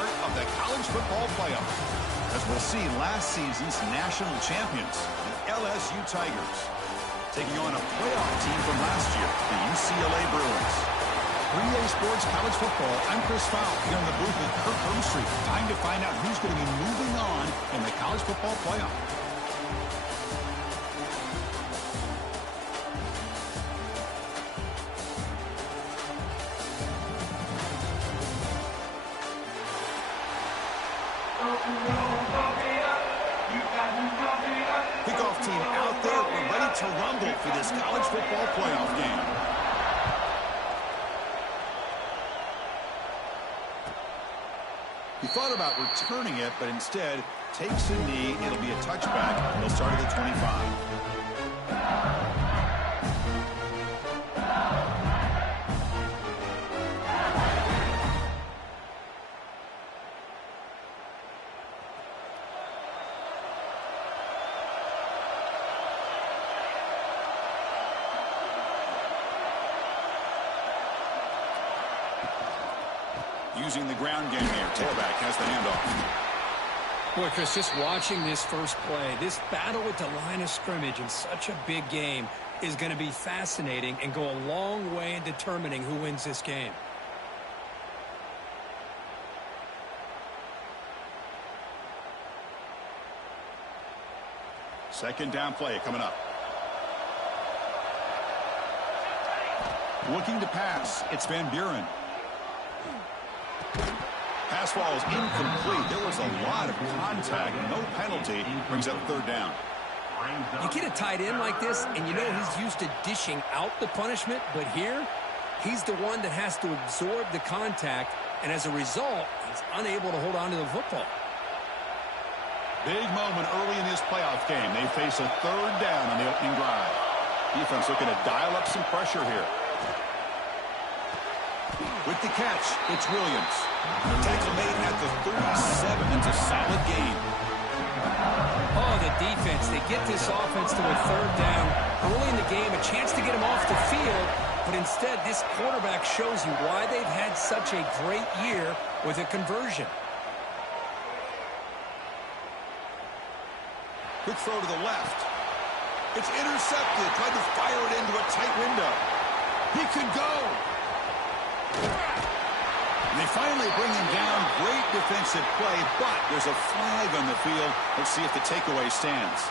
start of the college football playoff. As we'll see, last season's national champions, the LSU Tigers, taking on a playoff team from last year, the UCLA Bruins. 3A Sports College Football, I'm Chris Fowl here in the booth with Kirk Herbstreit. Time to find out who's going to be moving on in the college football playoff. Kickoff team out there. We're ready to rumble for this college football playoff game. He thought about returning it, but instead takes a knee. It'll be a touchback. He'll start at the 25. Using the ground game here. Tailback has the handoff. Boy, Chris, just watching this first play, this battle at the line of scrimmage in such a big game is going to be fascinating and go a long way in determining who wins this game. Second down play coming up. Looking to pass. It's Van Buren. Pass ball is incomplete. There was a lot of contact. No penalty. Brings up third down. You get a tight end like this, and you know he's used to dishing out the punishment, but here, he's the one that has to absorb the contact, and as a result, he's unable to hold on to the football. Big moment early in this playoff game. They face a third down on the opening drive. Defense looking to dial up some pressure here. With the catch, it's Williams. Tackle made at the 37. It's a solid gain. Oh, the defense. They get this offense to a third down. Early in the game, a chance to get him off the field. But instead, this quarterback shows you why they've had such a great year with a conversion. Quick throw to the left. It's intercepted. Tried to fire it into a tight window. He could go. And they finally bring him down. Great defensive play, but there's a flag on the field. Let's see if the takeaway stands.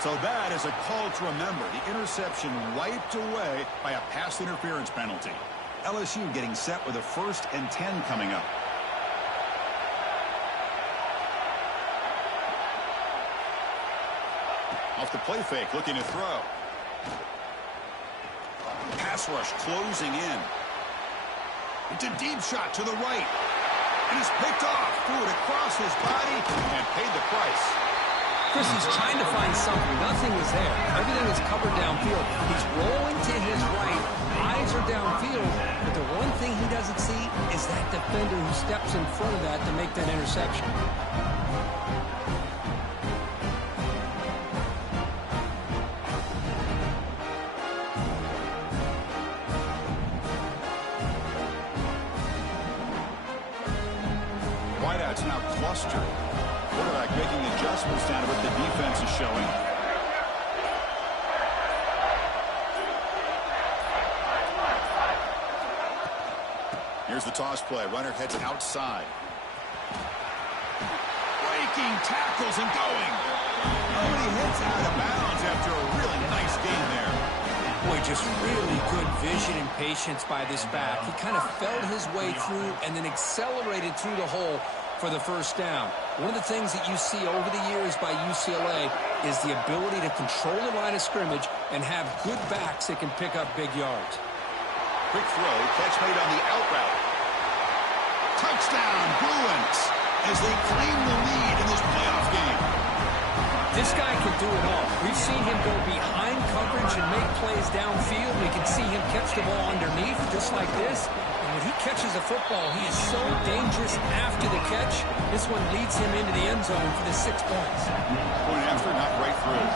So that is a call to remember. The interception wiped away by a pass interference penalty. LSU getting set with a 1st and 10 coming up. Off the play fake, looking to throw. Pass rush closing in. It's a deep shot to the right. And he's picked off. Threw it across his body and paid the price. Chris, he's trying to find something. Nothing is there. Everything is covered downfield. He's rolling to his right. Eyes are downfield. But the one thing he doesn't see is that defender who steps in front of that to make that interception. Wideouts now clustered. Quarterback making adjustments down to what the defense is showing. Here's the toss play. Runner heads outside. Breaking tackles and going. Oh, and he hits out of bounds after a really nice game there. Boy, just really good vision and patience by this back. He kind of felt his way through and then accelerated through the hole for the first down. One of the things that you see over the years by UCLA is the ability to control the line of scrimmage and have good backs that can pick up big yards. Quick throw, catch made on the out route. Touchdown, Bruins, as they claim the lead in this playoff game. This guy can do it all. We've seen him go behind coverage and make plays downfield. We can see him catch the ball underneath just like this. And when he catches a football, he is so dangerous after the catch. This one leads him into the end zone for the 6 points. Point after, not right through.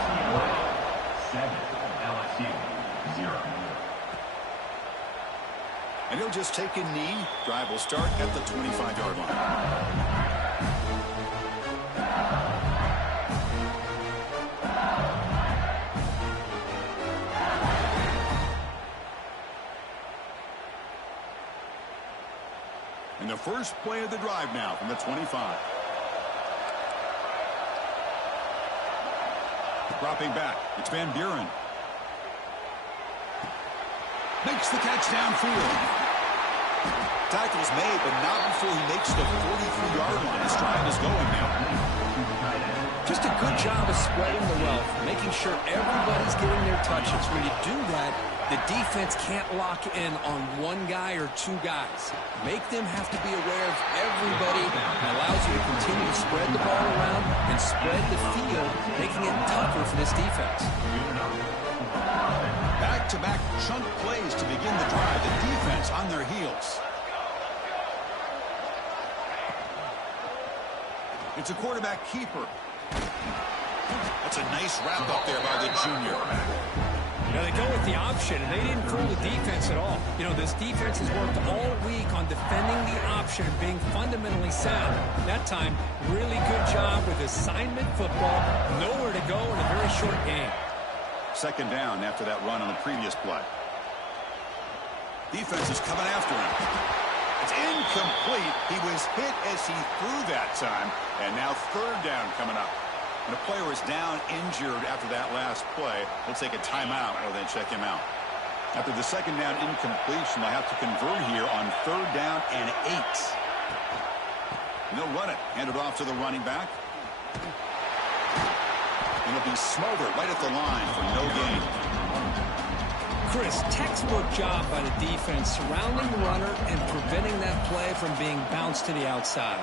7, LSU, 0. And he'll just take a knee. Drive will start at the 25-yard line. first play of the drive now from the 25. Dropping back. It's Van Buren. Makes the catch downfield. Tackle's made, but not before he makes the 43-yard line. His drive is going now. Just a good job of spreading the wealth, making sure everybody's getting their touches. When you do that, the defense can't lock in on one guy or two guys. Make them have to be aware of everybody. It allows you to continue to spread the ball around and spread the field, making it tougher for this defense. Back-to-back chunk plays to begin the drive. The defense on their heels. It's a quarterback keeper. That's a nice wrap up there by the junior. Now they go with the option, and they didn't fool the defense at all. You know, this defense has worked all week on defending the option and being fundamentally sound. That time, really good job with assignment football. Nowhere to go in a very short game. Second down after that run on the previous play. Defense is coming after him. It's incomplete. He was hit as he threw that time. And now third down coming up. When a player is down injured after that last play, they'll take a timeout or then check him out. After the second down incompletion, they'll have to convert here on third down and 8. And they'll run it. Hand it off to the running back. And it'll be Smother right at the line for no gain. Chris, textbook job by the defense surrounding the runner and preventing that play from being bounced to the outside.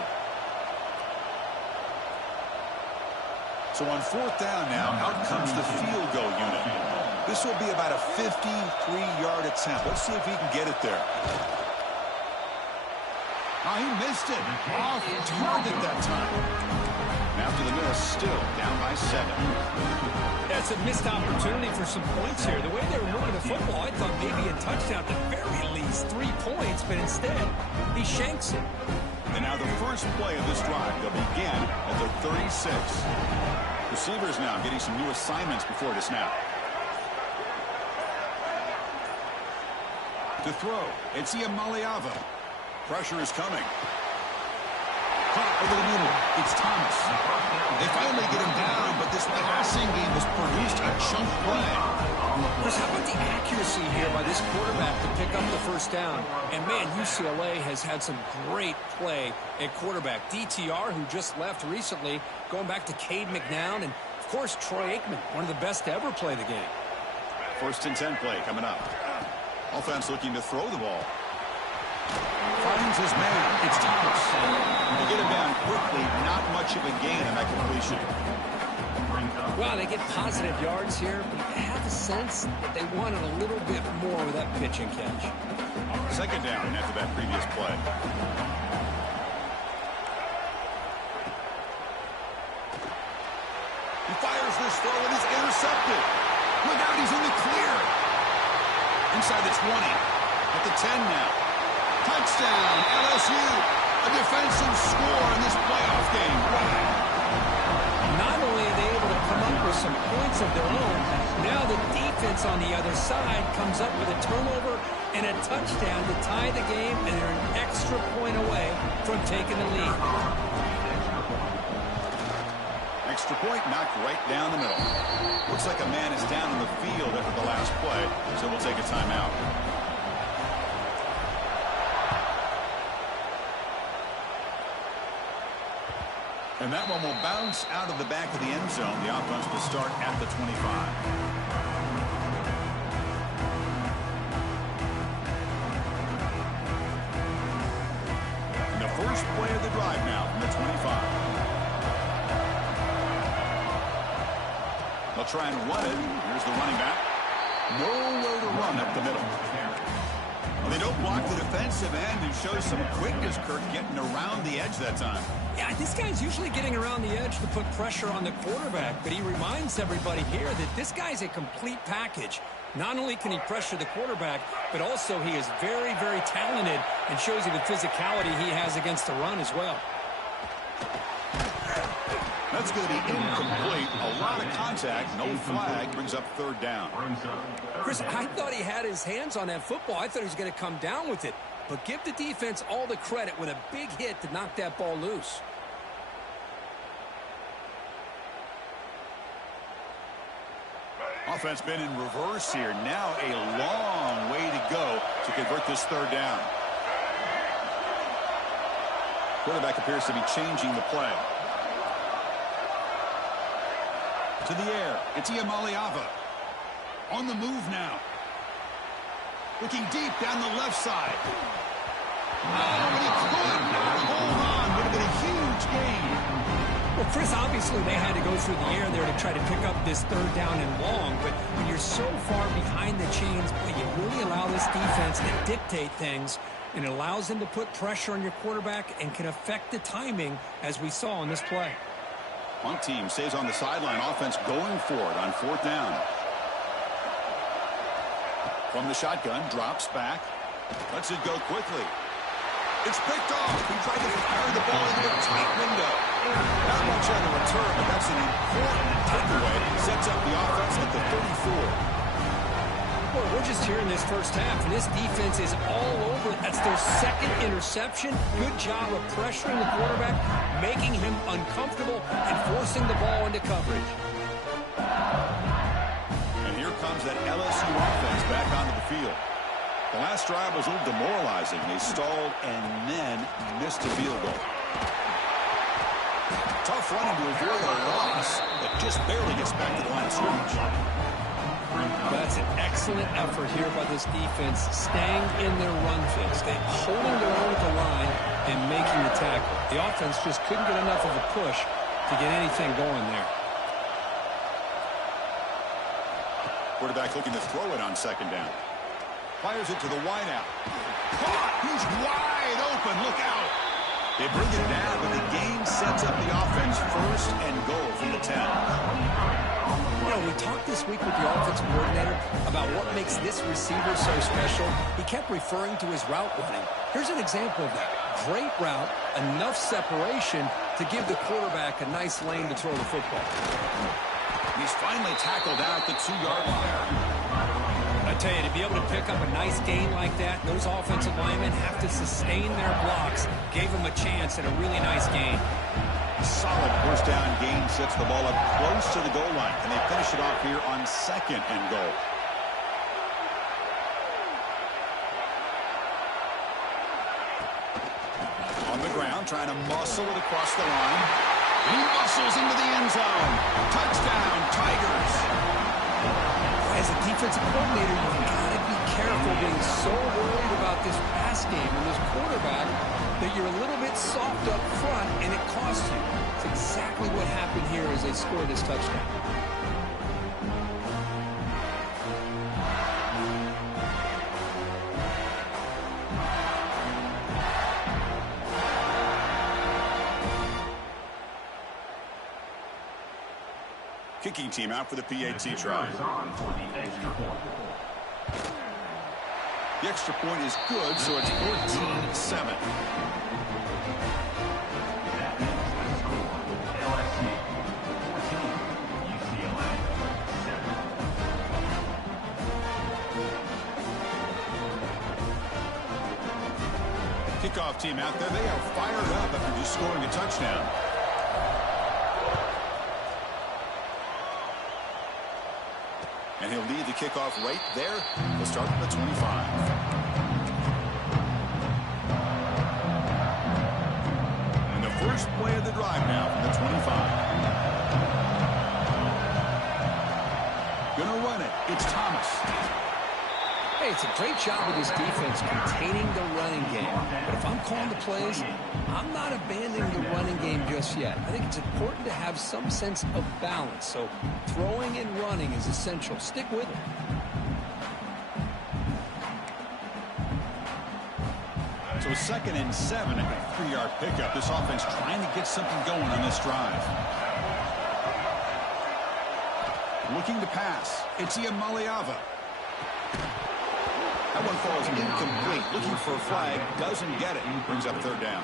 So on fourth down now, out comes the field goal unit. This will be about a 53-yard attempt. Let's see if he can get it there. Oh, he missed it. Off target that time. And after the miss, still down by 7. That's a missed opportunity for some points here. The way they were moving the football, I thought maybe a touchdown at the very least, 3 points, but instead, he shanks it. And now the first play of this drive, they'll begin at the 36. Receivers now getting some new assignments before the snap. To throw, it's Iamaleava. Pressure is coming. Caught over the middle, it's Thomas. They finally get him down, but this passing game has produced a chunk play. Chris, how about the accuracy here by this quarterback to pick up the first down? And, man, UCLA has had some great play at quarterback. DTR, who just left recently, going back to Cade McNown, and, of course, Troy Aikman, one of the best to ever play the game. First and 10 play coming up. Offense looking to throw the ball. Finds his man. It's Thomas. They get him down quickly. Not much of a gain on that completion. Well, they get positive yards here, but I have a sense that they wanted a little bit more with that pitch and catch. Second down after that previous play. He fires this throw and is intercepted. Look out, he's in the clear. Inside the 20. At the 10 now. Touchdown, LSU. A defensive score in this playoff game. Not only are they able to come up with some points of their own, now the defense on the other side comes up with a turnover and a touchdown to tie the game, and they're an extra point away from taking the lead. Extra point knocked right down the middle. Looks like a man is down in the field after the last play, so we'll take a timeout. And that one will bounce out of the back of the end zone. The offense will start at the 25. And the first play of the drive now from the 25. They'll try and run it. Here's the running back. Nowhere to run up the middle. Well, they don't block the defensive end and show some quickness, Kirk, getting around the edge that time. Yeah, this guy's usually getting around the edge to put pressure on the quarterback, but he reminds everybody here that this guy's a complete package. Not only can he pressure the quarterback, but also he is very, very talented and shows you the physicality he has against the run as well. That's going to be incomplete. A lot of contact. No flag. Brings up third down. Chris, I thought he had his hands on that football. I thought he was going to come down with it. but give the defense all the credit with a big hit to knock that ball loose. Offense been in reverse here. Now a long way to go to convert this third down. Quarterback appears to be changing the play. To the air. It's Iamaleava. On the move now. Looking deep down the left side. Oh, but he could not hold on. Would have been a huge gain. Well, Chris, obviously they had to go through the air there to try to pick up this third down and long, but when you're so far behind the chains, you really allow this defense to dictate things, and it allows them to put pressure on your quarterback and can affect the timing, as we saw on this play. Punt team stays on the sideline. Offense going for it on fourth down. From the shotgun, drops back. Lets it go quickly. It's picked off. He tried to fire the ball into a tight window. Not much on the return, but that's an important takeaway. Sets up the offense at the 34. Well, we're just here in this first half, and this defense is all over. That's their second interception. Good job of pressuring the quarterback, making him uncomfortable, and forcing the ball into coverage. And here comes that LSU offense back onto the field. The last drive was a little demoralizing. They stalled and then missed a field goal. Tough running to avoid a loss, but just barely gets back to the line of scrimmage. That's an excellent effort here by this defense, staying in their run fix. They're holding their own at the line and making the tackle. The offense just couldn't get enough of a push to get anything going there. Quarterback looking to throw it on second down. Fires it to the wideout. Caught! He's wide open. Look out! They bring it down, but the game sets up the offense first and goal from the 10. You know, we talked this week with the offensive coordinator about what makes this receiver so special. He kept referring to his route running. Here's an example of that. Great route, enough separation to give the quarterback a nice lane to throw the football. He's finally tackled out at the 2-yard line. I tell you, to be able to pick up a nice gain like that, those offensive linemen have to sustain their blocks. Gave them a chance at a really nice gain. Solid first down gain sets the ball up close to the goal line. And they finish it off here on second and goal. On the ground, trying to muscle it across the line. He muscles into the end zone. Touchdown, Tigers. As a defensive coordinator, you've got to be careful being so worried about this pass game and this quarterback that you're a little bit soft up front and it costs you. It's exactly what happened here as they scored this touchdown. Kicking team out for the PAT try. The extra point is good, so it's 14-7. Kickoff team out there. They are fired up after just scoring a touchdown. And he'll lead the kickoff right there. We'll start at the 25. And the first play of the drive now from the 25. Gonna run it. It's Thomas. Hey, it's a great job of this defense containing the running game. But if I'm calling the plays, I'm not abandoning the running game just yet. I think it's important to have some sense of balance. So throwing and running is essential. Stick with it. So 2nd and 7 at a 3-yard pickup. This offense trying to get something going on this drive. Looking to pass. It's Iamaleava. That one falls incomplete. Looking for a flag. Doesn't get it. Brings up third down.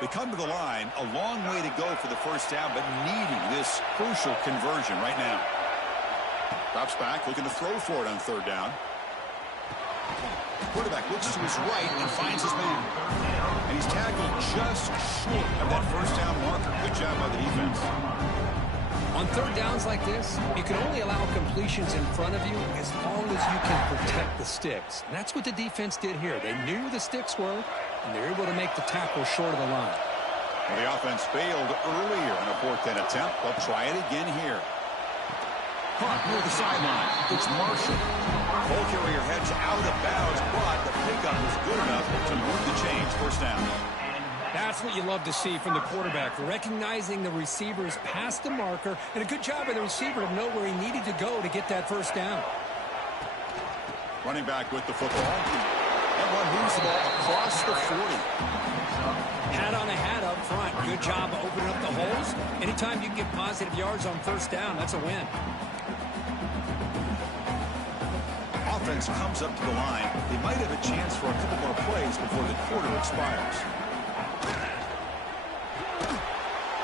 They come to the line, a long way to go for the first down, but needing this crucial conversion right now. Drops back, looking to throw for it on third down. Quarterback looks to his right and finds his man. And he's tackled just short of that first down marker. Good job by the defense. On third downs like this, you can only allow completions in front of you as long as you can protect the sticks. And that's what the defense did here. They knew where the sticks were, and they were able to make the tackle short of the line. Well, the offense failed earlier on a fourth down attempt. They'll try it again here. Caught near the sideline. It's Marshall. Ball carrier heads out of bounds, but the pickup was good enough to move the chains. First down. That's what you love to see from the quarterback, recognizing the receiver's past the marker, and a good job by the receiver to know where he needed to go to get that first down. Running back with the football. That one moves the ball across the 40. Hat on a hat up front. Good job of opening up the holes. Anytime you can get positive yards on first down, that's a win. Offense comes up to the line. They might have a chance for a couple more plays before the quarter expires.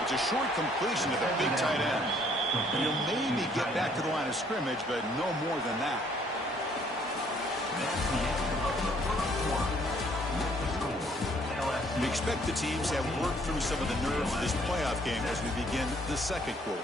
It's a short completion to the big tight end. And he'll maybe get back to the line of scrimmage, but no more than that. We expect the teams to have worked through some of the nerves of this playoff game as we begin the second quarter.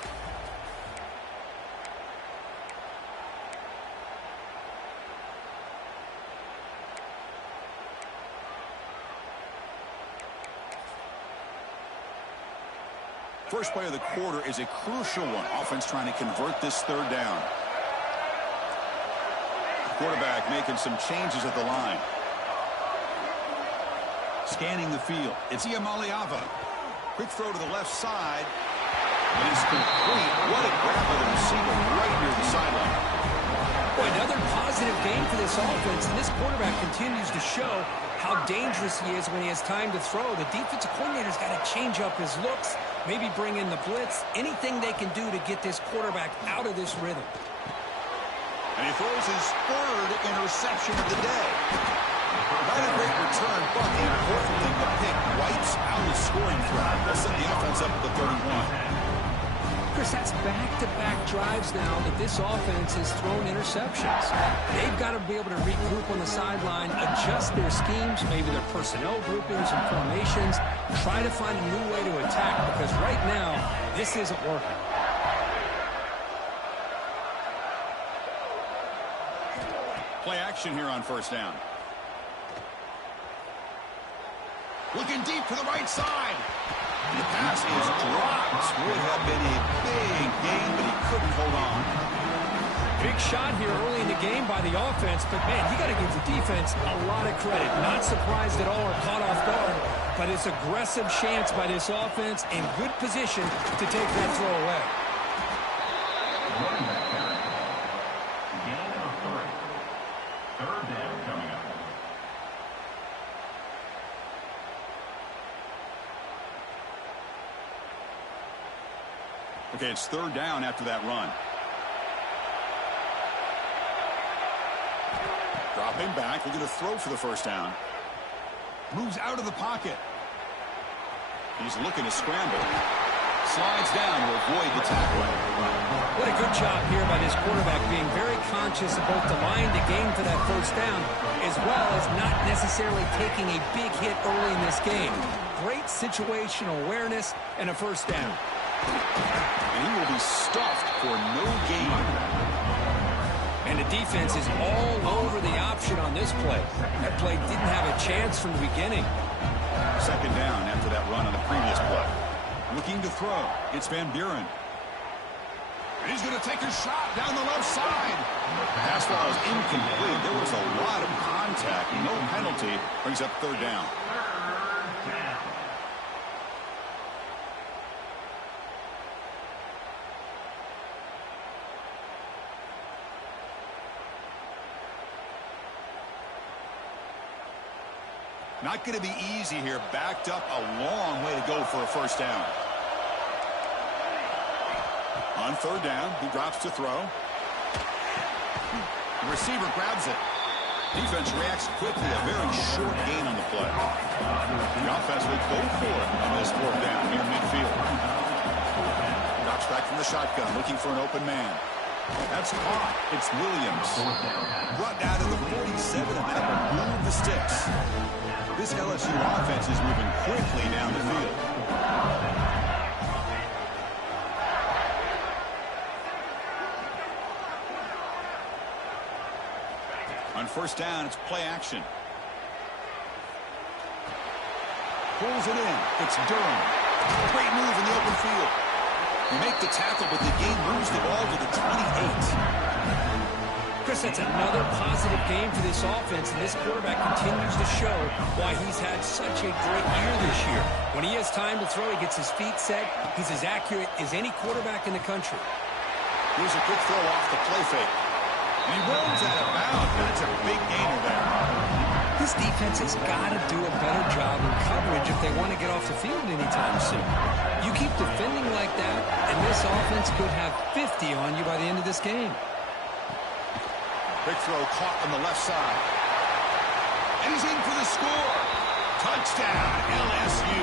First play of the quarter is a crucial one. Offense trying to convert this third down. Quarterback making some changes at the line. Scanning the field. It's Iamaleava. Quick throw to the left side. It is complete. What a grab by the receiver right near the sideline. Another positive game for this offense, and this quarterback continues to show how dangerous he is when he has time to throw. The defensive coordinator's got to change up his looks, maybe bring in the blitz, anything they can do to get this quarterback out of this rhythm. And he throws his third interception of the day. Not a great return, but the important thing, the pick wipes out his scoring threat. They'll set the offense up at the 31. Chris, that's back-to-back drives now that this offense has thrown interceptions. They've got to be able to regroup on the sideline, adjust their schemes, maybe their personnel groupings and formations, try to find a new way to attack, because right now, this isn't working. Play action here on first down. Looking deep to the right side. The pass is dropped. Would have been a big gain, but he couldn't hold on. Big shot here early in the game by the offense, but man, you got to give the defense a lot of credit. Not surprised at all or caught off guard, but it's aggressive chance by this offense in good position to take that throw away. Gain of 3. Third down coming up. Okay, it's third down after that run. Dropping back, looking to throw for the first down. Moves out of the pocket. He's looking to scramble. Slides down to avoid the tackle. What a good job here by this quarterback, being very conscious of both the line to gain for that first down, as well as not necessarily taking a big hit early in this game. Great situational awareness and a first down. And he will be stuffed for no gain. And the defense is all over the option on this play. That play didn't have a chance from the beginning. Second down after that run on the previous play. Looking to throw. It's Van Buren. And he's going to take a shot down the left side. Pass ball is incomplete. There was a lot of contact. No penalty. Brings up third down. Not going to be easy here. Backed up a long way to go for a first down. On third down, he drops to throw. The receiver grabs it. Defense reacts quickly, a very short gain on the play. The offense will go for it on this fourth down near midfield. Drops back from the shotgun, looking for an open man. That's caught. It's Williams. Brought down to the 47, and that will move the sticks. This LSU offense is moving quickly down the field. On first down, it's play action. Pulls it in. It's Durham. Great move in the open field. You make the tackle, but the game moves the ball to the 28. Chris, that's another positive game for this offense, and this quarterback continues to show why he's had such a great year this year. When he has time to throw, he gets his feet set. He's as accurate as any quarterback in the country. Here's a quick throw off the play fake. And he runs out of bounds. That's a big gainer there. This defense has got to do a better job in coverage if they want to get off the field anytime soon. You keep defending like that, and this offense could have 50 on you by the end of this game. Big throw caught on the left side. And he's in for the score. Touchdown, LSU.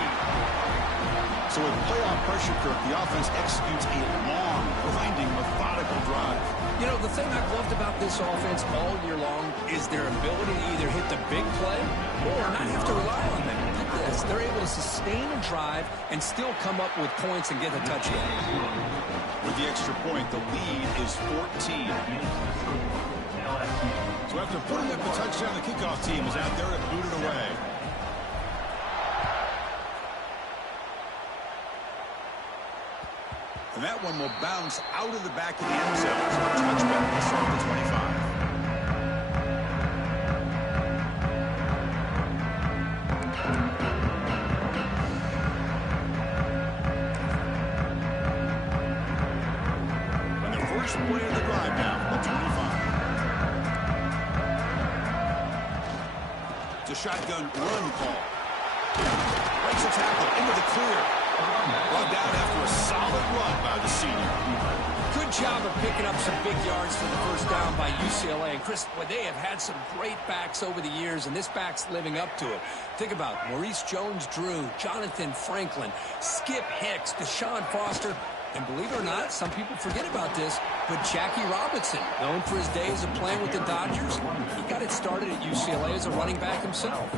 So with playoff pressure, Kirk, the offense executes a long, grinding, methodical drive. You know, the thing I've loved about this offense all year long is their ability to either hit the big play or not have to rely on them. Look at this. They're able to sustain a drive and still come up with points and get a touchdown. With the extra point, the lead is 14. So after putting up the touchdown, the kickoff team is out there to boot it away. And that one will bounce out of the back of the end zone. So a touchback to start the 25. And the first play of the drive now, the 25. It's a shotgun run call. Breaks a tackle into the clear. Brought down after a solid run by the senior. Good job of picking up some big yards for the first down by UCLA. And Chris, boy, they have had some great backs over the years, and this back's living up to it. Think about Maurice Jones-Drew, Jonathan Franklin, Skip Hicks, Deshaun Foster, and believe it or not, some people forget about this, but Jackie Robinson, known for his days of playing with the Dodgers, he got it started at UCLA as a running back himself.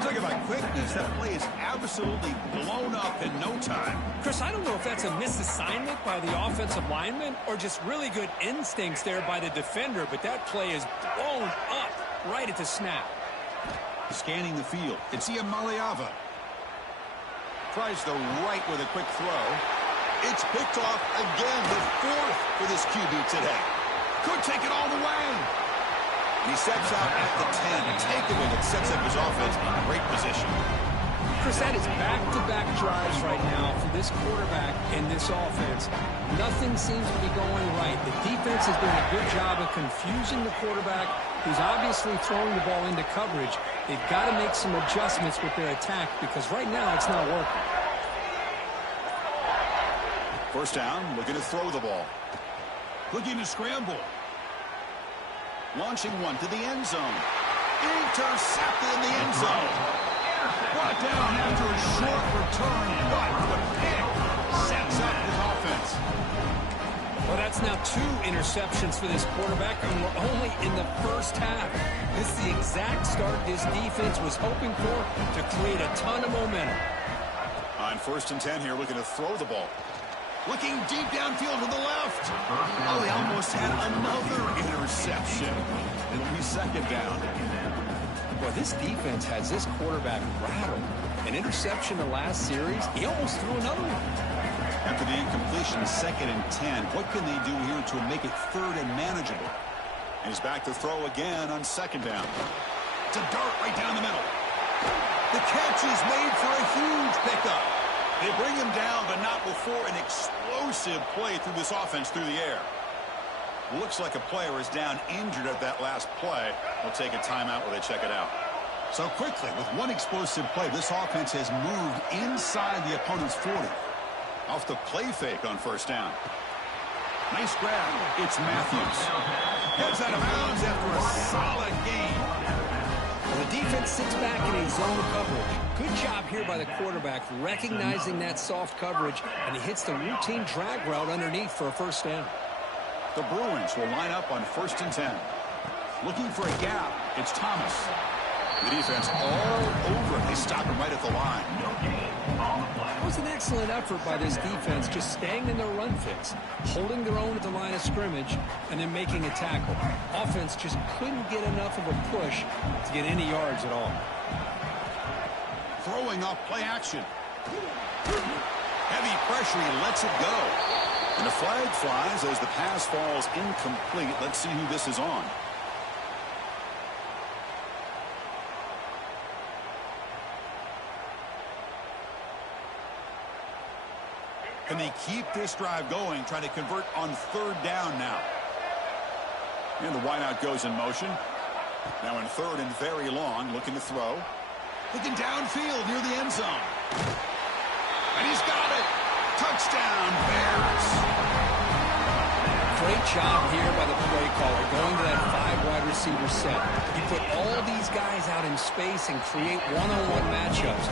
Talk about quickness. That play is absolutely blown up in no time. Chris, I don't know if that's a misassignment by the offensive lineman or just really good instincts there by the defender, but that play is blown up right at the snap. Scanning the field. It's Ian Maliava. Tries the right with a quick throw. It's picked off again, the fourth for this QB today. Could take it all the way. He steps out at the 10, a takeaway that sets up his offense in great position. Chris, that is back-to-back drives right now for this quarterback and this offense. Nothing seems to be going right. The defense has done a good job of confusing the quarterback, who's obviously throwing the ball into coverage. They've got to make some adjustments with their attack because right now it's not working. First down, looking to throw the ball. Looking to scramble. Launching one to the end zone. Intercepted in the end zone. Brought down after a short return, but the pick sets up his offense. Well, that's now 2 interceptions for this quarterback, and we're only in the first half. This is the exact start this defense was hoping for to create a ton of momentum. On first and 10 here, looking to throw the ball. Looking deep downfield to the left. Oh, they almost had another interception. It'll be second down. Well, this defense has this quarterback rattled. An interception the last series, he almost threw another one. After the incompletion, second and 10. What can they do here to make it third and manageable? And he's back to throw again on second down. It's a dart right down the middle. The catch is made for a huge pickup. They bring him down, but not before an explosive play through this offense through the air. Looks like a player is down injured at that last play. We'll take a timeout while they check it out. So quickly, with one explosive play, this offense has moved inside the opponent's 40. Off the play fake on first down. Nice grab. It's Matthews. Heads out of bounds after a solid gain. Well, the defense sits back in a zone coverage. Good job here by the quarterback recognizing that soft coverage, and he hits the routine drag route underneath for a first down. The Bruins will line up on 1st and 10. Looking for a gap. It's Thomas. The defense all over. They stop him right at the line. That was an excellent effort by this defense, just staying in their run fits, holding their own at the line of scrimmage, and then making a tackle. Offense just couldn't get enough of a push to get any yards at all. Throwing off play action. Heavy pressure. He lets it go. And the flag flies as the pass falls incomplete. Let's see who this is on. Can they keep this drive going, trying to convert on 3rd down now? And the wideout goes in motion. Now in 3rd and very long, looking to throw. Looking downfield near the end zone. And he's got it. Touchdown, Bears. Great job here by the play caller, going to that 5 wide receiver set. He put all these guys out in space and create one-on-one matchups.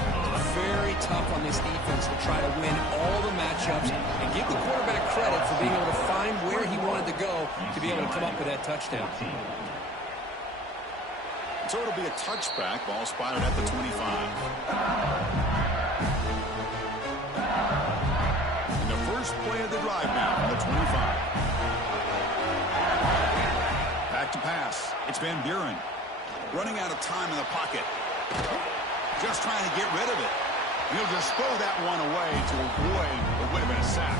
Very tough on this defense to try to win all the matchups and give the quarterback credit for being able to find where he wanted to go to be able to come up with that touchdown. So it'll be a touchback. Ball spotted at the 25. And the first play of the drive now on the 25. Back to pass. It's Van Buren. Running out of time in the pocket. Just trying to get rid of it. He'll just throw that one away to avoid what would have been a sack.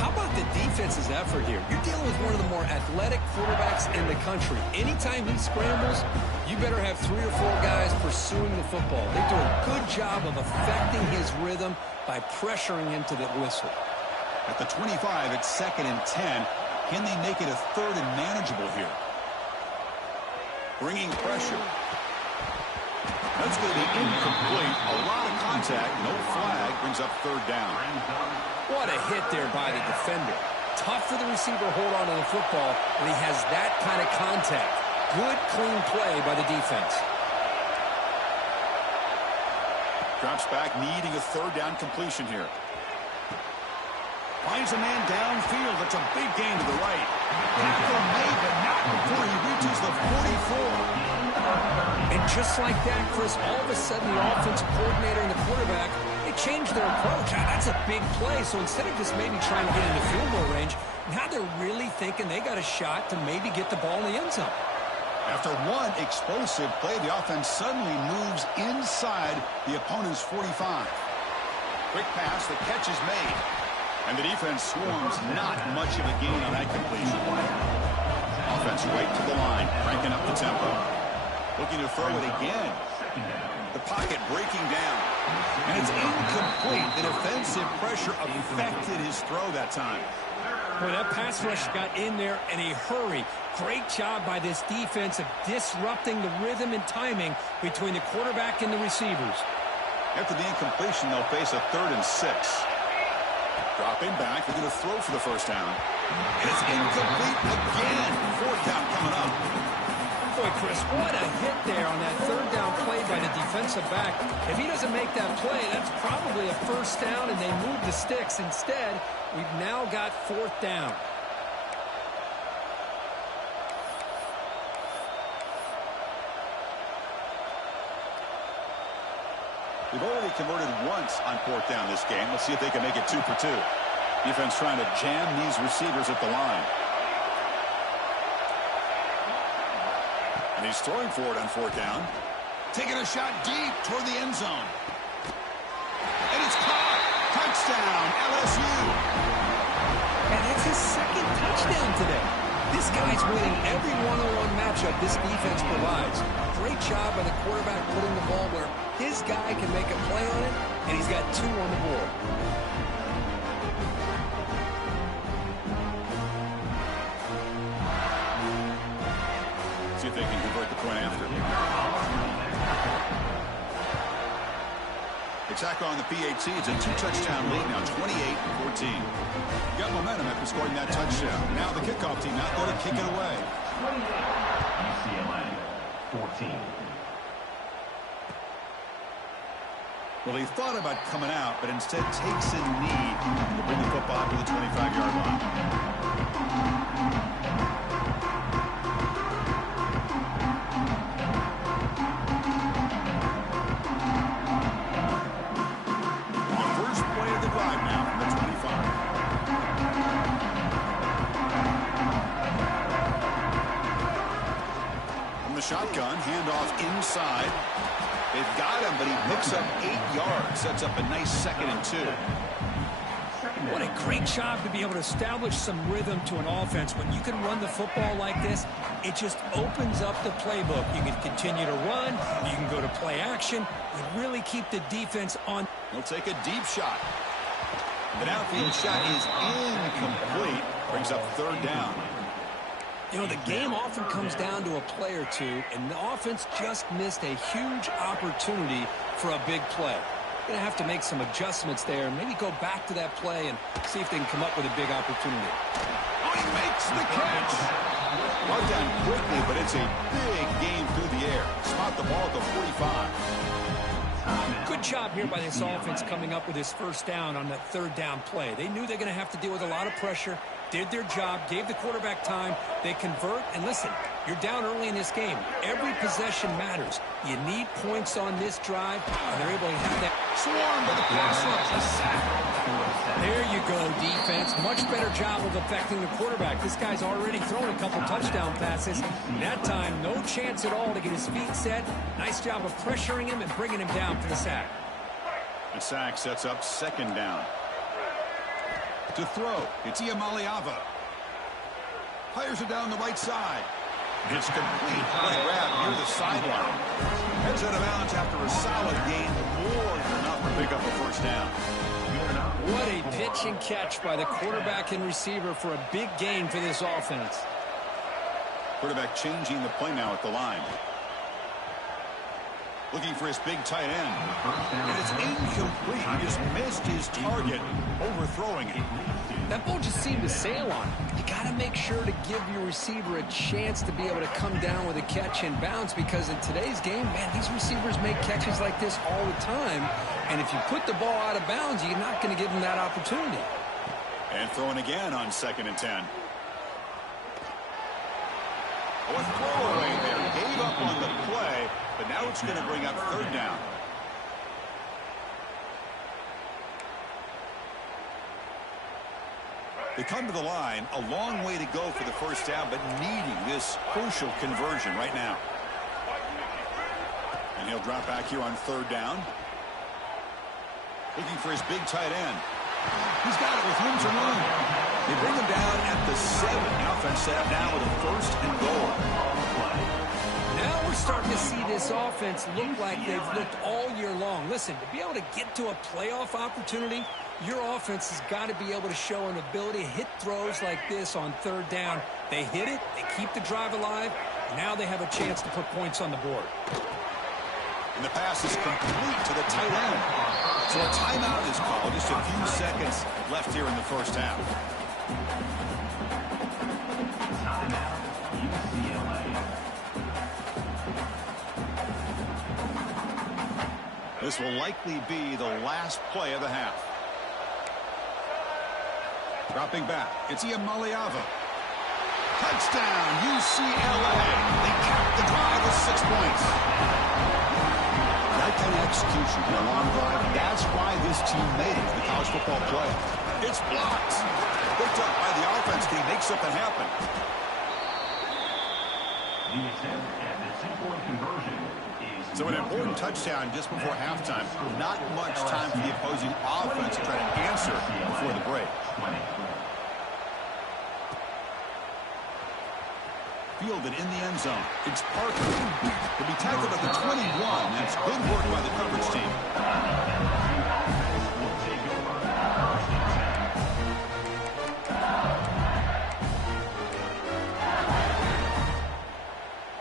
How about the defense's effort here? You're dealing with one of the more athletic quarterbacks in the country. Anytime he scrambles, you better have 3 or 4 guys pursuing the football. They do a good job of affecting his rhythm by pressuring him to the whistle. At the 25, it's 2nd and 10. Can they make it a 3rd and manageable here? Bringing pressure. That's going to be incomplete. A lot of contact. No flag. Brings up 3rd down. What a hit there by the defender. Tough for the receiver to hold on to the football when he has that kind of contact. Good, clean play by the defense. Drops back, needing a 3rd down completion here. Finds a man downfield. That's a big gain to the right. Tackle made, but not before he reaches the 44. And just like that, Chris, all of a sudden the offensive coordinator and the quarterback, they changed their approach. That's a big play. So instead of just maybe trying to get into field goal range, now they're really thinking they got a shot to maybe get the ball in the end zone. After one explosive play, the offense suddenly moves inside the opponent's 45. Quick pass, the catch is made. And the defense swarms, not much of a gain on that completion. Offense right to the line, cranking up the tempo. Looking to throw it again. The pocket breaking down. And it's incomplete. The defensive pressure affected his throw that time. Boy, that pass rush got in there in a hurry. Great job by this defense of disrupting the rhythm and timing between the quarterback and the receivers. After the incompletion, they'll face a 3rd and 6. Dropping back, they're going to throw for the first down. And it's incomplete again. 4th down coming up. Boy, Chris, what a hit there on that 3rd down play by the defensive back. If he doesn't make that play, that's probably a first down, and they move the sticks. Instead, we've now got 4th down. They've already converted once on 4th down this game. Let's see if they can make it 2 for 2. Defense trying to jam these receivers at the line. And he's throwing for it on 4th down. Taking a shot deep toward the end zone. And it's caught. Touchdown, LSU. And it's his 2nd touchdown today. This guy's winning every one-on-one matchup this defense provides. Great job by the quarterback putting the ball where his guy can make a play on it, and he's got 2 on the board. See if they can convert the point after. They tack on the PAT. It's a 2-touchdown lead now, 28-14. Got momentum after scoring that touchdown. Now the kickoff team out there to kick it away. UCLA 14. Well, he thought about coming out, but instead takes a knee to bring the football to the 25-yard line. The first play of the drive now from the 25. From the shotgun, handoff inside. They've got him, but he picks up 8 yards. Sets up a nice 2nd and 2. What a great job to be able to establish some rhythm to an offense. When you can run the football like this, it just opens up the playbook. You can continue to run. You can go to play action. You really keep the defense on. He'll take a deep shot. The downfield shot is incomplete. Brings up 3rd down. You know, the game often comes down to a play or two, and the offense just missed a huge opportunity for a big play. Going to have to make some adjustments there, maybe go back to that play and see if they can come up with a big opportunity. Oh, he makes the catch. Brought down quickly, but it's a big game through the air. Spot the ball at the 45. Good job here by this offense coming up with his first down on that 3rd down play. They knew they're going to have to deal with a lot of pressure, did their job, gave the quarterback time. They convert, and listen, you're down early in this game. Every possession matters. You need points on this drive, and they're able to have that. Swarm by the pass rush. There you go, defense. Much better job of affecting the quarterback. This guy's already thrown a couple touchdown passes. That time, no chance at all to get his feet set. Nice job of pressuring him and bringing him down for the sack. The sack sets up 2nd down. To throw, it's Iamaleava. Fires it down the right side. It's complete. Play grab near the sideline. Heads out of bounds after a solid gain. More than enough to pick up a 1st down. What a pitch and catch by the quarterback and receiver for a big gain for this offense. Quarterback changing the play now at the line. Looking for his big tight end. And it's incomplete. He just missed his target, overthrowing it. That ball just seemed to sail on him. You got to make sure to give your receiver a chance to be able to come down with a catch and bounce, because in today's game, man, these receivers make catches like this all the time. And if you put the ball out of bounds, you're not going to give them that opportunity. And throwing again on 2nd and 10. Oh, a throwaway there. Gave up on the play, but now it's going to bring up 3rd down. They come to the line, a long way to go for the 1st down, but needing this crucial conversion right now. And he'll drop back here on 3rd down. Looking for his big tight end. He's got it with room to run. They bring him down at the 7. The offense set up now with a 1st and goal. Now we're starting to see this offense look like they've looked all year long. Listen, to be able to get to a playoff opportunity, your offense has got to be able to show an ability to hit throws like this on 3rd down. They hit it, they keep the drive alive, and now they have a chance to put points on the board. And the pass is complete to the tight end. So a timeout is called. Just a few seconds left here in the 1st half. This will likely be the last play of the half. Dropping back, it's Iamaleava. Touchdown, UCLA. They cap the drive with 6 points. That kind of execution in a long drive, that's why this team made it to the college football playoff. It's blocked. Picked up by the offense. Can he make something happen? The attempt at the 2-point conversion is... So an important touchdown just before halftime. Not much time for the opposing offense to try to answer before the break. Fielded in the end zone. It's Parker. He'll be tackled at the 21. That's good work by the coverage team.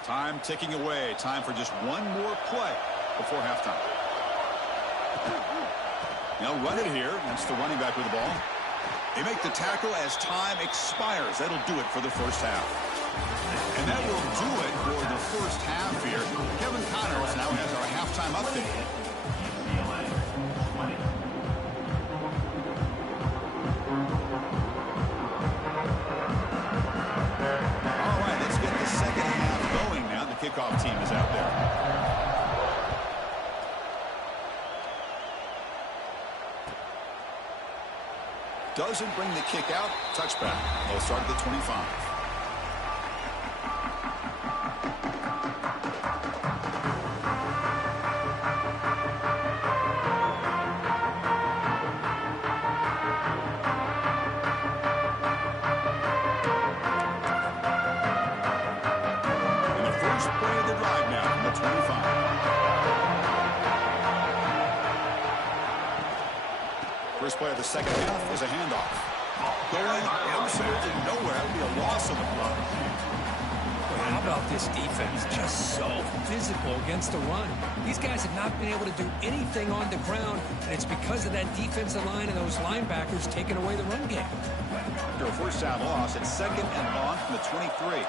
Time ticking away. Time for just one more play before halftime. They'll run it here. That's the running back with the ball. They make the tackle as time expires. That'll do it for the first half. And that will do it for the first half here. Kevin Connors now has our halftime update. All right, let's get the second half going now. The kickoff team is out there. Doesn't bring the kick out. Touchback. They'll start at the 25. And the first play of the drive now from the 25. First play of the second half is a handoff. Going absolutely nowhere. That would be a loss of the play. How about this defense? Just so physical against the run. These guys have not been able to do anything on the ground, and it's because of that defensive line and those linebackers taking away the run game. After a first down loss, it's second and long from the 23.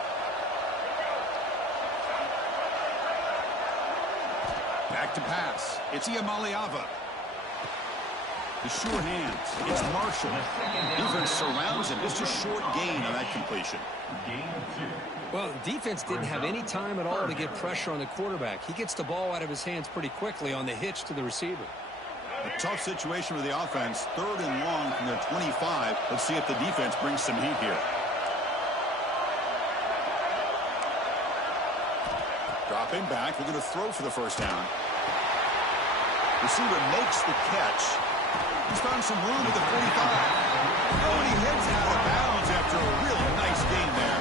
Back to pass. It's Iamaleava. The sure hands. It's Marshall. Defense surrounds him. It's a short gain on that completion. Well, the defense didn't have any time at all to get pressure on the quarterback. He gets the ball out of his hands pretty quickly on the hitch to the receiver. A tough situation for the offense. Third and long from their 25. Let's see if the defense brings some heat here. Dropping back. We're going to throw for the first down. Receiver makes the catch. He's found some room at the 45. Oh, and he heads out of bounds after a really nice gain there.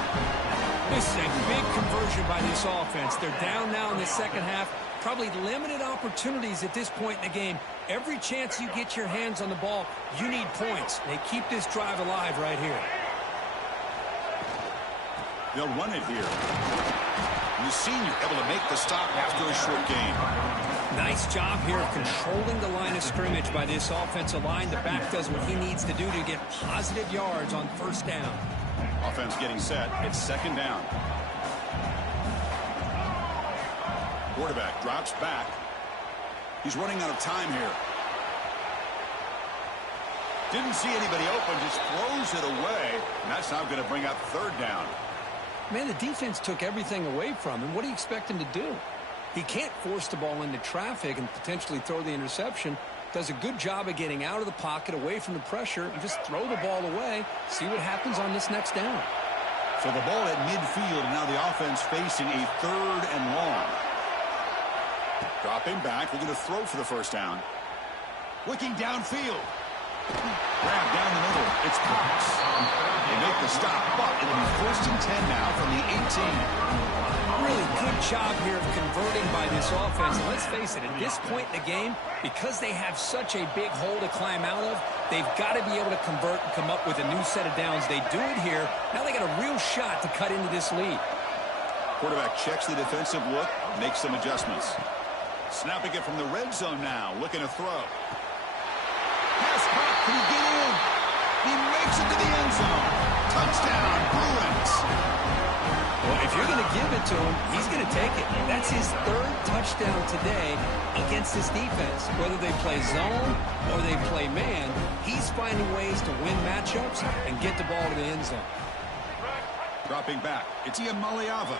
This is a big conversion by this offense. They're down now in the second half. Probably limited opportunities at this point in the game. Every chance you get your hands on the ball, you need points. They keep this drive alive right here. They'll run it here. And the senior able to make the stop after a short gain. Nice job here of controlling the line of scrimmage by this offensive line. The back does what he needs to do to get positive yards on first down. Offense getting set. It's second down. Quarterback drops back. He's running out of time here. Didn't see anybody open, just throws it away. And that's now going to bring up third down. Man, the defense took everything away from him. What do you expect him to do? He can't force the ball into traffic and potentially throw the interception. Does a good job of getting out of the pocket, away from the pressure, and just throw the ball away. See what happens on this next down. So the ball at midfield, and now the offense facing a third and long. Dropping back, we're going to throw for the first down. Looking downfield. Grab down the middle. It's Cox. They make the stop, but it'll be first and 10 now from the 18. Really good job here of converting by this offense. And let's face it, at this point in the game, because they have such a big hole to climb out of, they've got to be able to convert and come up with a new set of downs. They do it here. Now they got a real shot to cut into this lead. Quarterback checks the defensive look, makes some adjustments. Snapping it from the red zone now, looking to throw. Pass caught. Can he get in? He makes it to the end zone. Touchdown, Bruins. Well, if you're going to give it to him, he's going to take it. That's his third touchdown today against this defense. Whether they play zone or they play man, he's finding ways to win matchups and get the ball to the end zone. Dropping back, it's Iamaleava.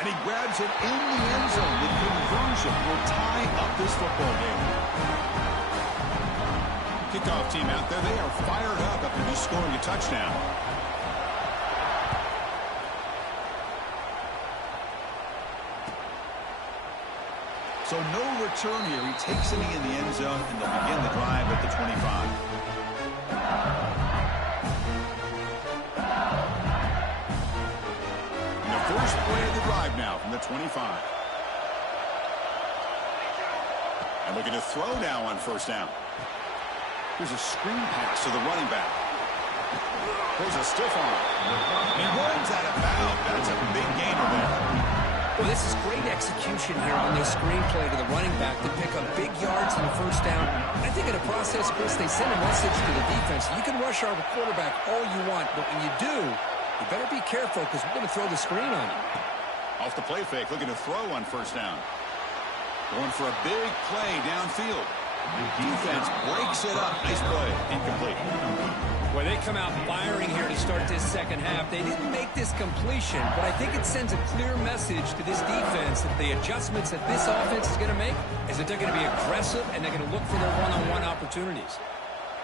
And he grabs it in the end zone. The conversion will tie up this football game. Kickoff team out there, they are fired up after just scoring a touchdown. So no return here. He takes it in the end zone, and they'll begin the drive at the 25. And the first play of the drive now from the 25. And looking to throw now on first down. Here's a screen pass to the running back. Throws a stiff arm. He runs out of bounds. That's a big gainer there. Well, this is great execution here on this screenplay to the running back to pick up big yards in the first down. I think in the process, Chris, they send a message to the defense. You can rush our quarterback all you want, but when you do, you better be careful because we're going to throw the screen on you. Off the play fake, looking to throw on first down. Going for a big play downfield. Defense breaks it up. Nice play. Incomplete. Well, they come out firing here to start this second half. They didn't make this completion, but I think it sends a clear message to this defense that the adjustments that this offense is going to make is that they're going to be aggressive and they're going to look for their one-on-one opportunities.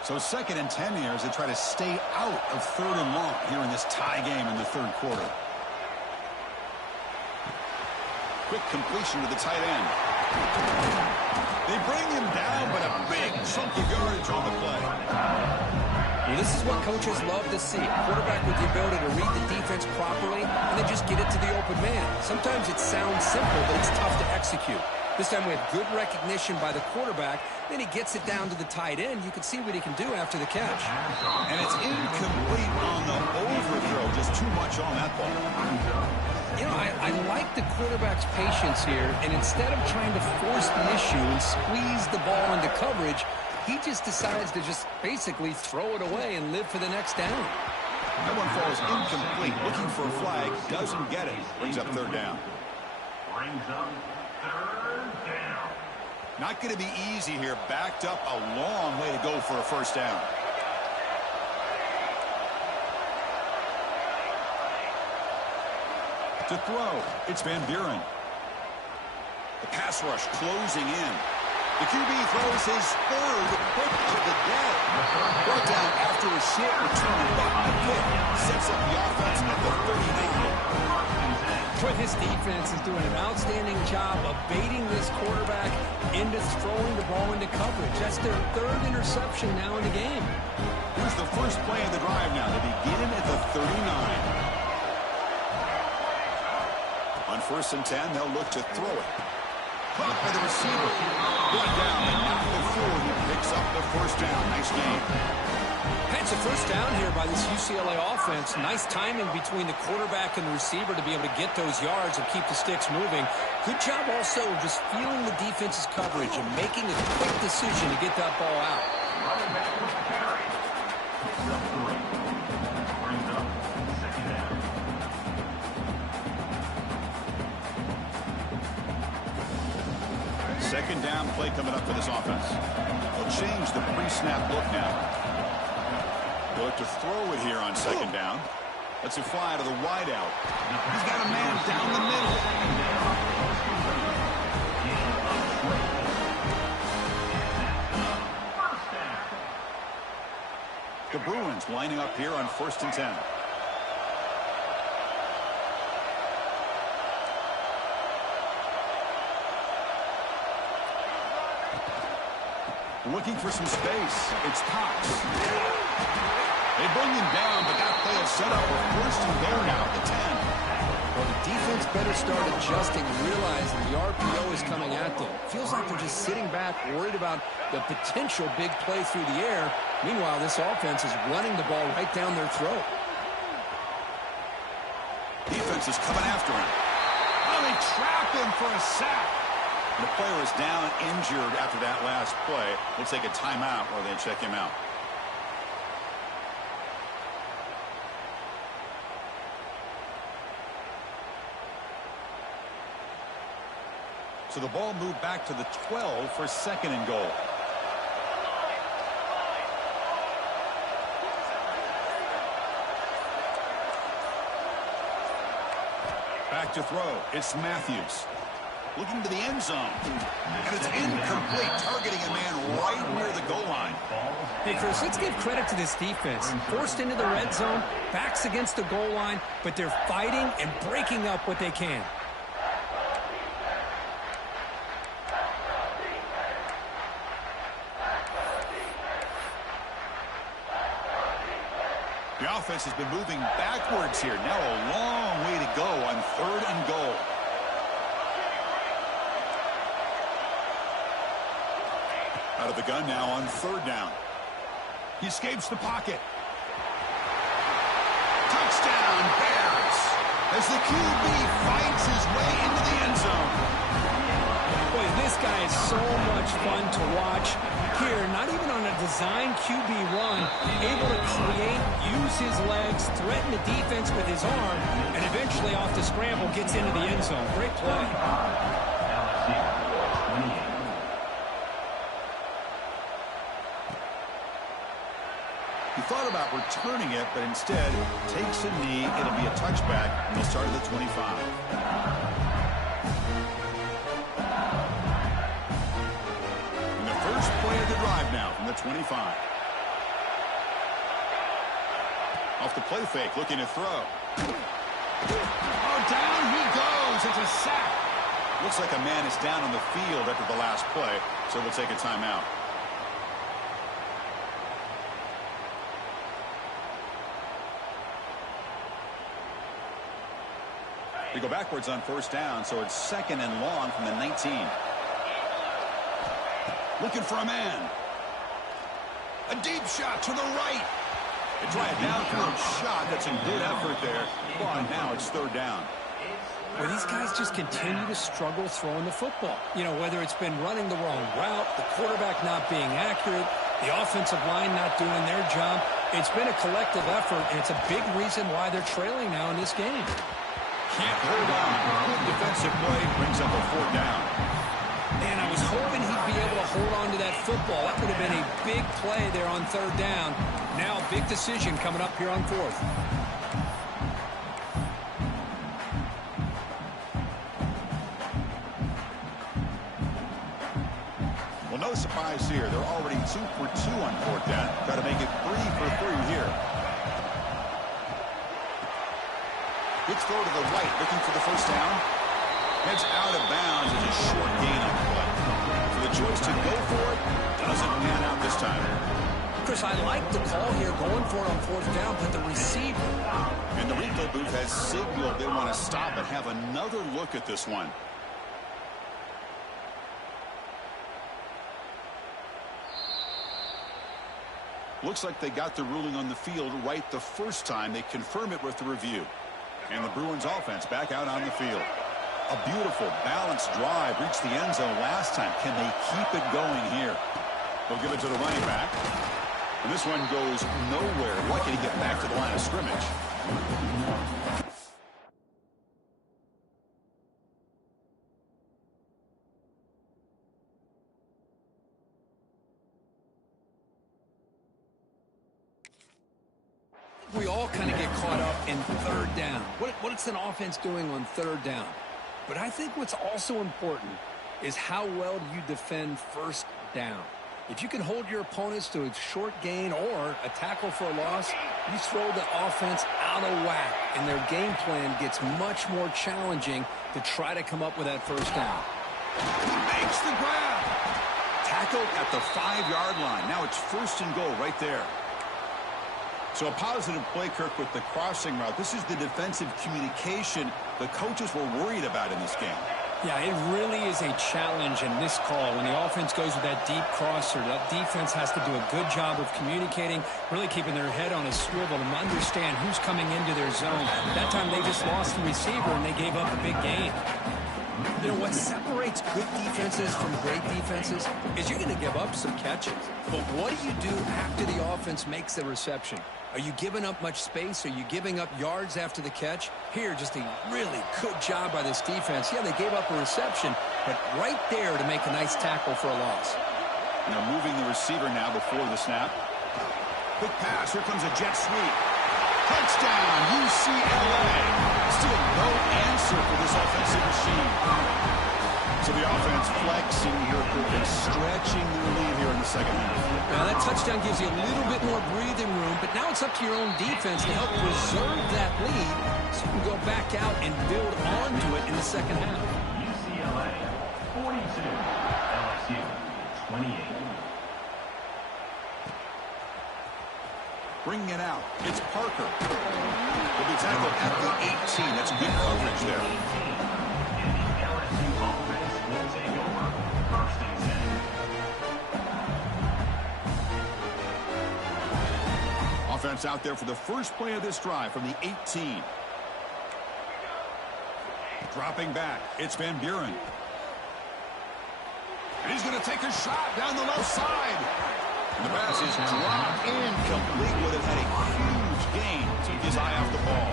So 2nd and 10 here as they try to stay out of 3rd and long here in this tie game in the 3rd quarter. Quick completion to the tight end. They bring him down, but a big chunk of yardage on the play. Well, this is what coaches love to see. A quarterback with the ability to read the defense properly and then just get it to the open man. Sometimes it sounds simple, but it's tough to execute. This time we have good recognition by the quarterback. Then he gets it down to the tight end. You can see what he can do after the catch. And it's incomplete on the overthrow. Just too much on that ball. You know, I like the quarterback's patience here, and instead of trying to force the issue and squeeze the ball into coverage, he just decides to just basically throw it away and live for the next down. That one falls incomplete. Looking for a flag. Doesn't get it. Brings up 3rd down. Brings up 3rd down. Not going to be easy here. Backed up a long way to go for a first down. To throw, it's Van Buren. The pass rush closing in. The QB throws his 3rd pick of the day. Brought down after a short return, but the pick sets up the offense at the 39. But this defense is doing an outstanding job of baiting this quarterback into throwing the ball into coverage. That's their 3rd interception now in the game. Here's the first play of the drive now. They begin at the 39. On 1st and 10, they'll look to throw it. Caught by the receiver. Brought down at the 4. He picks up the first down. Nice game. It's a first down here by this UCLA offense. Nice timing between the quarterback and the receiver to be able to get those yards and keep the sticks moving. Good job also of just feeling the defense's coverage and making a quick decision to get that ball out. Running back with the carry. Number 3. Brings up 2nd down. Second down play coming up for this offense. They'll change the pre-snap look now. They'll look to throw it here on 2nd down. Lets it fly to the wideout. He's got a man down the middle. The Bruins lining up here on 1st and 10. Looking for some space. It's Cox. They bring him down, but that play is set up for 1st and goal now at the 10. Well, the defense better start adjusting, realizing the RPO is coming at them. Feels like they're just sitting back, worried about the potential big play through the air. Meanwhile, this offense is running the ball right down their throat. Defense is coming after him. Oh, they trap him for a sack. The player is down, injured after that last play. We'll take a timeout while they check him out. So the ball moved back to the 12 for 2nd and goal. Back to throw. It's Matthews. Looking to the end zone. And it's incomplete, targeting a man right near the goal line. Hey, Chris, let's give credit to this defense. Forced into the red zone, backs against the goal line, but they're fighting and breaking up what they can. The offense has been moving backwards here. Now a long way to go on 3rd and goal. Out of the gun now on 3rd down. He escapes the pocket. Touchdown, Bears. as the QB fights his way into the end zone. Boy, this guy is so much fun to watch. Here, not even on a design QB run, able to create, use his legs, threaten the defense with his arm, and eventually off the scramble gets into the end zone. Great play. He thought about returning it, but instead takes a knee. It'll be a touchback, and they'll start at the 25. And the first play of the drive now from the 25. Off the play fake, looking to throw. Oh, down he goes. It's a sack. Looks like a man is down on the field after the last play, so we'll take a timeout. They go backwards on first down, so it's second and long from the 19. Looking for a man. A deep shot to the right. They try a downfield shot. That's a good effort there. But now it's third down. Well, these guys just continue to struggle throwing the football. You know, whether it's been running the wrong route, the quarterback not being accurate, the offensive line not doing their job. It's been a collective effort, and it's a big reason why they're trailing now in this game. Can't hold on. Good defensive play brings up a fourth down. Man, I was hoping he'd be able to hold on to that football. That would have been a big play there on third down. Now a big decision coming up here on fourth. Well, no surprise here. They're already 2 for 2 on fourth down. Got to make it 3 for 3 here. Good throw to the right, looking for the first down. Heads out of bounds as a short gain on the play. So the choice to go for it doesn't pan out this time. Chris, I like the call here, going for it on fourth down, but the receiver. And the replay booth has signaled they want to stop and have another look at this one. Looks like they got the ruling on the field right the first time. They confirm it with the review. And the Bruins offense back out on the field. A beautiful, balanced drive reached the end zone last time. Can they keep it going here? They'll give it to the running back. And this one goes nowhere. Lucky to get back to the line of scrimmage. We all kind of get caught up in third down. What's an offense doing on third down? But I think what's also important is how well you defend first down. If you can hold your opponents to a short gain or a tackle for a loss, you throw the offense out of whack, and their game plan gets much more challenging to try to come up with that first down. He makes the grab. Tackled at the 5-yard line. Now it's first and goal right there. So a positive play, Kirk, with the crossing route. This is the defensive communication the coaches were worried about in this game. Yeah, it really is a challenge in this call. When the offense goes with that deep crosser, that defense has to do a good job of communicating, really keeping their head on a swivel and understand who's coming into their zone. That time they just lost the receiver and they gave up a big gain. You know, what separates good defenses from great defenses is you're going to give up some catches. But what do you do after the offense makes the reception? Are you giving up much space? Are you giving up yards after the catch? Here, just a really good job by this defense. Yeah, they gave up a reception, but right there to make a nice tackle for a loss. Now moving the receiver now before the snap. Quick pass. Here comes a jet sweep. Touchdown, UCLA. Still no answer for this offensive machine. So the offense flexing here, and stretching their lead here in the second half. Now that touchdown gives you a little bit more breathing room, but now it's up to your own defense to help preserve that lead so you can go back out and build onto it in the second half. UCLA 42, LSU 28. Bringing it out. It's Parker. Will be tackled at the 18. That's good coverage there. Offense out there for the first play of this drive from the 18. Dropping back, it's Van Buren. And he's going to take a shot down the left side. And the pass is dropped incomplete with it. Had a huge gain. Took his eye off the ball.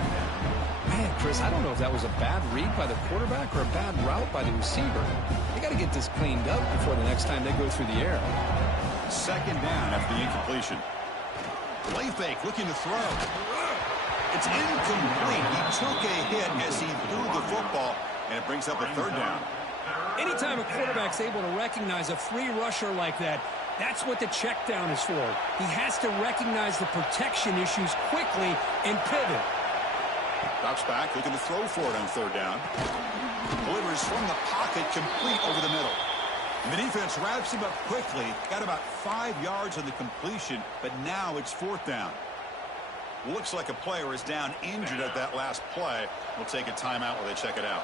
Man, Chris, I don't know if that was a bad read by the quarterback or a bad route by the receiver. They got to get this cleaned up before the next time they go through the air. Second down after the incompletion. Play fake, looking to throw. It's incomplete. He took a hit as he threw the football, and it brings up a third down. Anytime a quarterback's able to recognize a free rusher like that, that's what the check down is for. He has to recognize the protection issues quickly and pivot. Drops back, looking to throw for it on third down. Delivers from the pocket, complete over the middle. And the defense wraps him up quickly. Got about 5 yards on the completion, but now it's fourth down. Looks like a player is down injured at that last play. We'll take a timeout while they check it out.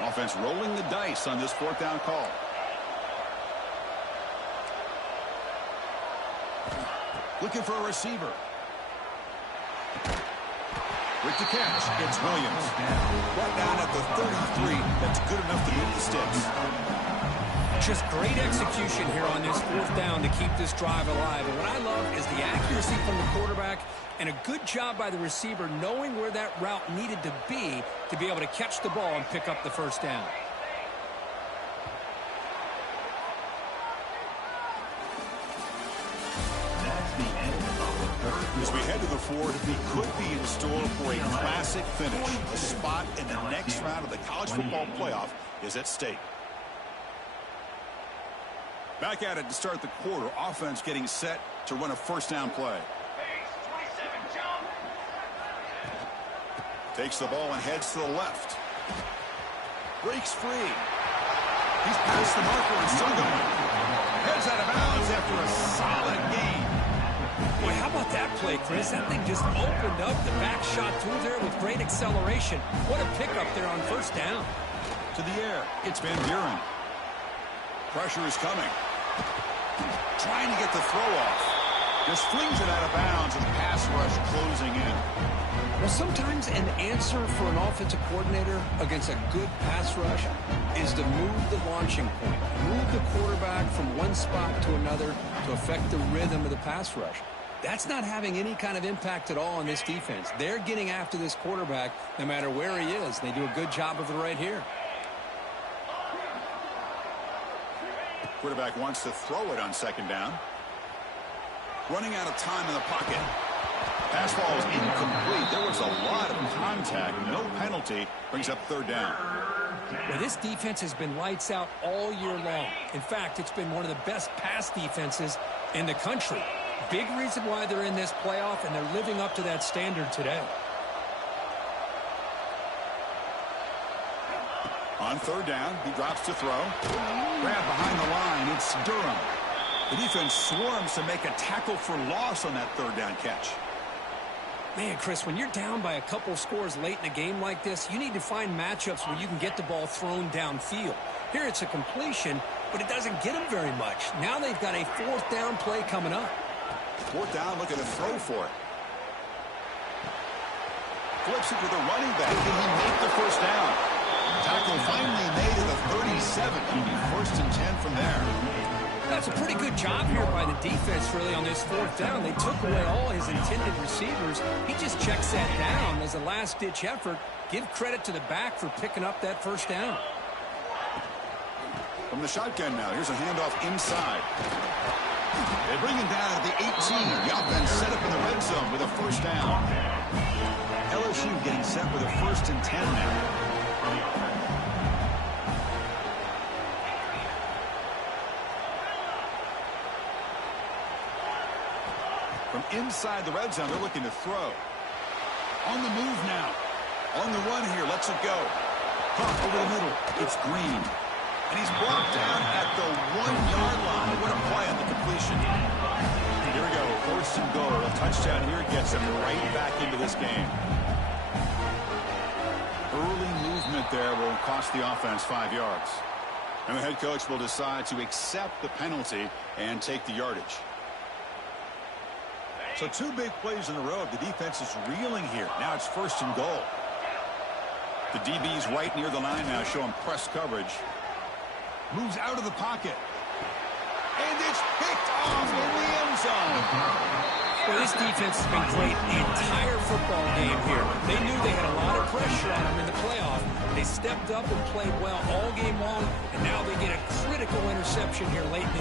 Offense rolling the dice on this fourth down call. Looking for a receiver. With the catch, it's Williams. Brought down at the 33. That's good enough to move the sticks. Just great execution here on this fourth down to keep this drive alive. And what I love is the accuracy from the quarterback and a good job by the receiver knowing where that route needed to be able to catch the ball and pick up the first down. As we head to the fourth, we could be in store for a classic finish. A spot in the next round of the college football playoff is at stake. Back at it to start the quarter. Offense getting set to run a first down play. Takes the ball and heads to the left. Breaks free. He's past the marker and still going. Heads out of bounds after a solid gain. Boy, how about that play, Chris? That thing just opened up the back shot through there with great acceleration. What a pickup there on first down. To the air. It's Van Buren. Pressure is coming. Trying to get the throw off. Just flings it out of bounds and pass rush closing in. Well, sometimes an answer for an offensive coordinator against a good pass rush is to move the launching point. Move the quarterback from one spot to another to affect the rhythm of the pass rush. That's not having any kind of impact at all on this defense. They're getting after this quarterback no matter where he is. They do a good job of it right here. Quarterback wants to throw it on second down. Running out of time in the pocket. Pass ball is incomplete. There was a lot of contact. No penalty. Brings up third down. Well, this defense has been lights out all year long. In fact, it's been one of the best pass defenses in the country. Big reason why they're in this playoff, and they're living up to that standard today. On third down, he drops to throw. Grab behind the line, it's Durham. The defense swarms to make a tackle for loss on that third down catch. Man, Chris, when you're down by a couple scores late in a game like this, you need to find matchups where you can get the ball thrown downfield. Here it's a completion, but it doesn't get them very much. Now they've got a fourth down play coming up. Fourth down, looking to throw for it. Flips it to the running back. Can he make the first down? Tackle finally made at the 37. It'll be first and 10 from there. That's a pretty good job here by the defense, really, on this fourth down. They took away all his intended receivers. He just checks that down as a last-ditch effort. Give credit to the back for picking up that first down. From the shotgun now, here's a handoff inside. They bring him down at the 18. The offense set up in the red zone with a first down. LSU getting set with a first and 10 now. From inside the red zone, they're looking to throw. On the move now. On the run here, lets it go. Pump over the middle. It's Green. And he's brought down at the 1-yard line. What a play on the completion. Here we go, first and goal. A touchdown here gets him right back into this game. Early movement there will cost the offense 5 yards. And the head coach will decide to accept the penalty and take the yardage. So 2 big plays in a row. The defense is reeling here. Now it's first and goal. The DB's right near the line now, showing press coverage. Moves out of the pocket. And it's picked off in the end zone. Well, this defense has been great the entire football game here. They knew they had a lot of pressure on them in the playoff. They stepped up and played well all game long, and now they get a critical interception here late in this